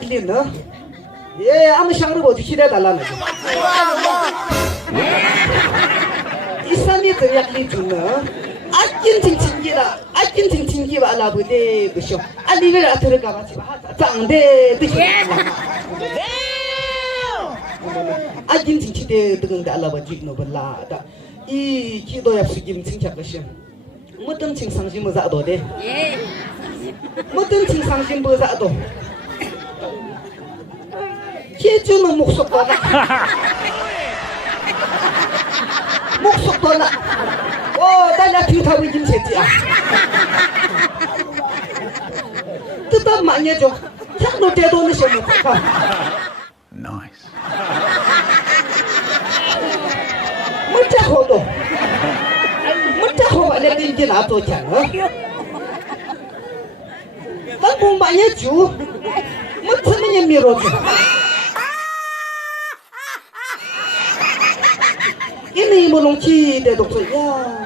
리너 예 아무 샹르 보지 시대 달라는 이산이 들약리 주너 아낀 칭칭기라 아낀 칭칭기 알아보대 그쇼 알리를 아들가 같이 장대 드시 아낀 칭치대 등데 알아보지 노블라다 이 기도야 수김 칭착 것이 뭐든 칭상심 뭐자도데 뭐든 칭상심 뭐자도 해주는 목속도나 목속도나 나냐 뒤타고 좀 세지야 뜻도 많이 해줘 향도 대도는 시험을 Nice. 문자호도 문자호 안에 이제 나도 잖아 난공 많이 해줘 문틈이 밀어줘 이미 이모농치 대독소 야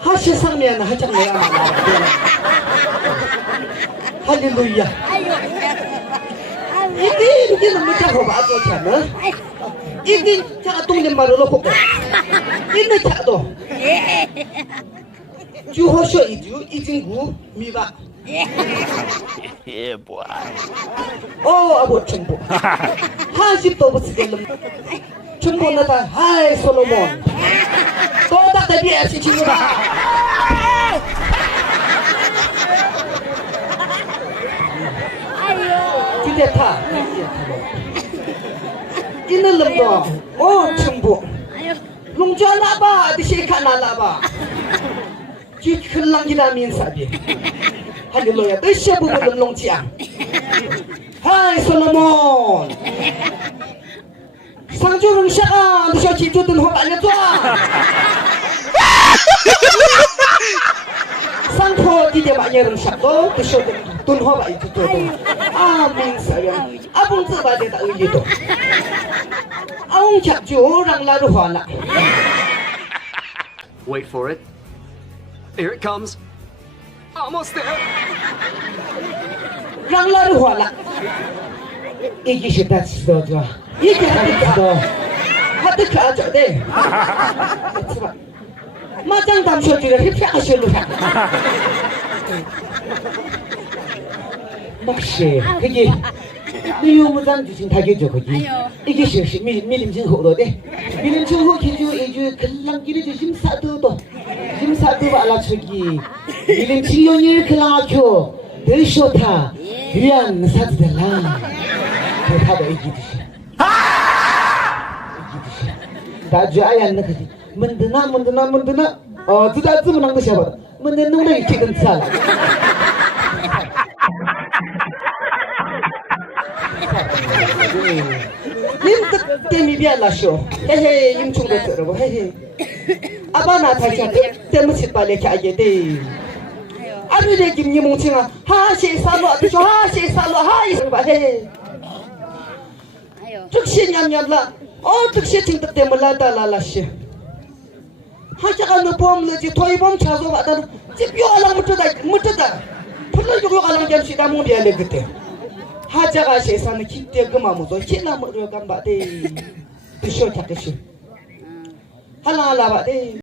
하시상면 하장 내가 만나 할렐루야 이게 문자호 봐도 이게 자가 동네 말을 놓고 이게 차도 주호쇼 이주 이진구 미바 Yeah, boy. 아버 청보 하십도 없으겠는 청보 나다 하이 솔로몬 또 닥다비 없이 친구다 기대타 있는 놈도 청보 롱자나바 드시카나라바 기클랑기라 민사비 할렐루야 뜻이 부부는 롱지야 하이 솔로몬 상주는 샤가 너셔 기도든 호 알려줘 상포 디데 마녀는 샤도 너셔 돈 호바 이도도 아멘 사연 아봉즈 바데다 의리도 아웅 잡주랑 라루 화나 Wait for it. Here it comes. Almost there. 랑라루 화나 이게 시다치도 좋아 이게 하드크 아저대 마장 담쇼지를 힙샤하실로 혹시 그게 미유무장 주신 타격죠 그게 이게 실시 밀림진 호로대 밀림진 호 기주 이주 글랑기를 주심 사도도 주심 사도 알아주기 밀림진 용일 글랑아교 대쇼타 위안 사드들라 대타도 이기듯이 다주 아얀 나그지 문드나 두다 쯤은 한 것이 아봐 문드는 놈의 이치근 살 님 때문에 비알라쇼 헤헤 임충도 들어보 헤헤 아바나 다시야 때문에 빨리 가게 돼 아비래 김니 몽칭아 하시 살로 아비쇼 하시 살로 하이 봐 헤헤 즉시 냠냠라 즉시 칭득 때문에 라달라라시 하자가 너 봄르지 토이봄 차서 받아 집요 알랑 못하다 풀러주고 알랑 잠시다 몽 비알레 그때 하자가 세상에 기대 그마무도 지나무려 간바데 드셔 잡듯이 할라 바데